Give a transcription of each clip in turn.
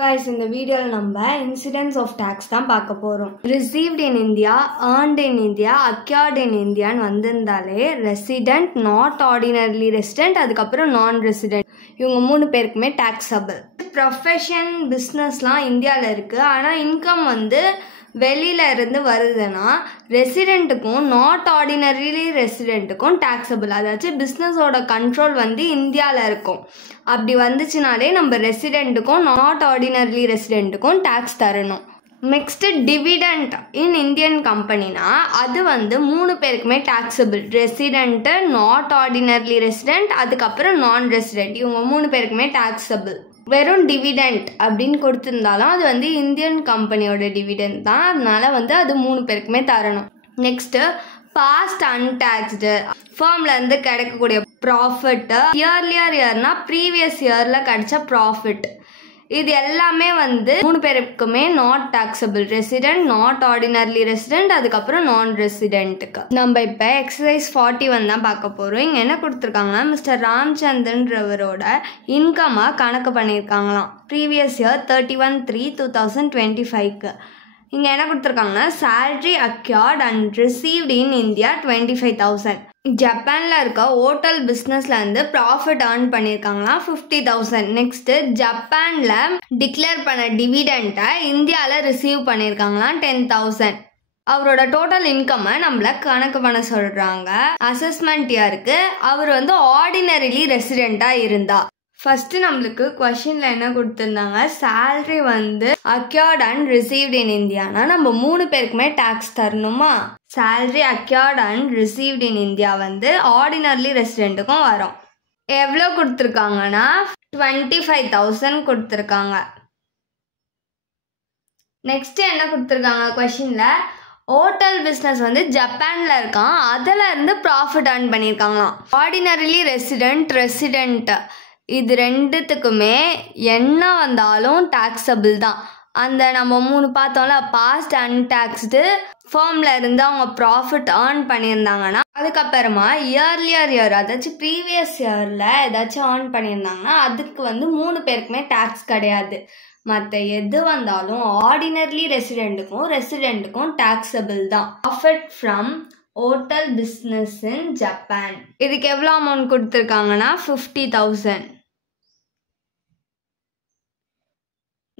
Guys, in the video நம்ம incidence of tax தான் பார்க்க போறோம். Received in India, earned in India, acquired in India வந்திருந்தாலே resident, not ordinarily resident, அதுக்கப்புறம் non-resident இவங்க மூணு பேருக்குமே taxable. ப்ரொஃபஷன் பிஸ்னஸ்லாம் இந்தியாவில் இருக்குது. ஆனால் இன்கம் வந்து வெளியில இருந்து வருதுன்னா ரெசிடென்ட்டுக்கும் நாட் ஆர்டினரி ரெசிடென்ட்டுக்கும் டாக்ஸபிள். அதாச்சும் பிஸ்னஸோட கண்ட்ரோல் வந்து இந்தியாவில் இருக்கும். அப்படி வந்துச்சுனாலே நம்ம ரெசிடென்ட்டுக்கும் நாட் ஆர்டினரி ரெசிடென்ட்டுக்கும் டேக்ஸ் தரணும். நெக்ஸ்ட்டு டிவிடெண்ட் இன் இந்தியன் கம்பெனினா அது வந்து மூணு பேருக்குமே taxable. Resident, not ordinary resident, அதுக்கப்புறம் நான் ரெசிடென்ட் இவங்க மூணு பேருக்குமே டாக்ஸபிள். வெறும் டிவிடெண்ட் அப்படின்னு கொடுத்துருந்தாலும் அது வந்து இந்தியன் கம்பெனியோட டிவிடெண்ட் தான். அதனால வந்து அது மூணு பேருக்குமே தரணும். நெக்ஸ்ட்டு பாஸ்ட் அன்டாக்ஸ்டு ஃபார்ம்லேருந்து கிடைக்கக்கூடிய ப்ராஃபிட்டு, இயர்னா ப்ரீவியஸ் இயரில் கிடைச்ச ப்ராஃபிட், இது எல்லாமே வந்து மூணு பேருக்குமே not taxable. Resident, not ordinary resident, அதுக்கப்புறம் நான் ரெசிடென்ட்டுக்கு. நம்ம இப்போ எக்ஸசைஸ் 41 தான் பார்க்க போகிறோம். இங்கே என்ன கொடுத்துருக்காங்கன்னா மிஸ்டர் ராம்சந்திரன்றவரோட இன்கமாக கணக்கு பண்ணியிருக்காங்களாம். Previous year 31/3/2025க்கு. இங்கே என்ன கொடுத்துருக்காங்கன்னா salary acquired and received in India 25,000. ஜப்பானில் இருக்க ஹோட்டல் பிஸ்னஸ்லேருந்து ப்ராஃபிட் ஏர்ன் பண்ணியிருக்காங்களாம் 50,000. நெக்ஸ்ட்டு ஜப்பானில் டிக்ளேர் பண்ண டிவிடெண்ட்டை இந்தியாவில் ரிசீவ் பண்ணியிருக்காங்களாம் 10,000. அவரோட டோட்டல் இன்கம்மை நம்மளை கணக்கு பண்ண சொல்கிறாங்க. அசஸ்மெண்ட் இயருக்கு அவர் வந்து ஆர்டினரிலி ரெசிடெண்ட்டாக இருந்தா. ஃபஸ்ட்டு நம்மளுக்கு கொஷினில் என்ன கொடுத்துருந்தாங்க, சேல்ரி வந்து அக்யர்ட் அண்ட் ரிசீவ்ட் இன் இந்தியானா நம்ம மூணு பேருக்குமே டேக்ஸ் தரணுமா? Salary accrued and received in India வந்து ஆர்டினரி ரெசிடென்ட்டுக்கும் வரும். எவ்வளோ கொடுத்துருக்காங்கன்னா 25,000 கொடுத்துருக்காங்க. நெக்ஸ்ட் என்ன கொடுத்துருக்காங்க கொஷினில், ஹோட்டல் பிஸ்னஸ் வந்து ஜப்பானில் இருக்கான், அதில் இருந்து ப்ராஃபிட் ஏர்ன் பண்ணியிருக்காங்களாம். ஆர்டினரிலி ரெசிடென்ட் இது ரெண்டுத்துக்குமே என்ன வந்தாலும் டாக்ஸபிள் தான். அந்த நம்ம மூணு பார்த்தோம்ல, பாஸ்ட் அன்டாக்ஸ்டு ஃபார்மில் இருந்து அவங்க ப்ராஃபிட் ஏர்ன் பண்ணியிருந்தாங்கன்னா, அதுக்கப்புறமா இயர் அதாச்சும் ப்ரீவியஸ் இயரில் ஏதாச்சும் ஏர்ன் பண்ணியிருந்தாங்கன்னா அதுக்கு வந்து மூணு பேருக்குமே டேக்ஸ் கிடையாது. மற்ற எது வந்தாலும் ஆர்டினரி ரெசிடென்ட்டுக்கும் டாக்ஸபிள் தான். Profit from hotel business in Japan இதுக்கு எவ்வளோ அமௌண்ட் கொடுத்துருக்காங்கன்னா 50,000.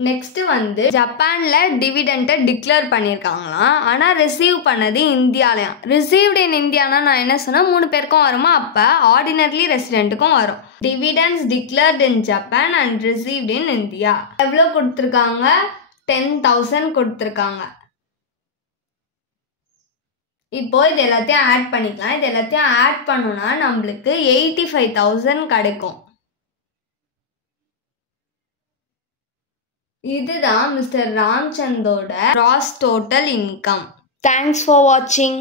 நெக்ஸ்ட் வந்து ஜப்பானில் டிவிடெண்ட்டை டிக்ளேர் பண்ணியிருக்காங்களாம், ஆனால் ரிசீவ் பண்ணது இந்தியாலையாம். ரிசீவ்டு இன் இந்தியானா நான் என்ன சொன்னேன், மூணு பேருக்கும் வருமா? அப்போ ஆர்டினரி ரெசிடென்ட்டுக்கும் வரும். Dividends declared in Japan and received in India எவ்வளோ கொடுத்துருக்காங்க? 10,000 கொடுத்துருக்காங்க. இப்போ இது எல்லாத்தையும் ஆட் பண்ணிக்கலாம். இது எல்லாத்தையும் ஆட் பண்ணோன்னா நம்மளுக்கு 85,000 கிடைக்கும். இதுதான் மிஸ்டர் ராம்சந்தோட gross total income. Thanks for வாட்சிங்.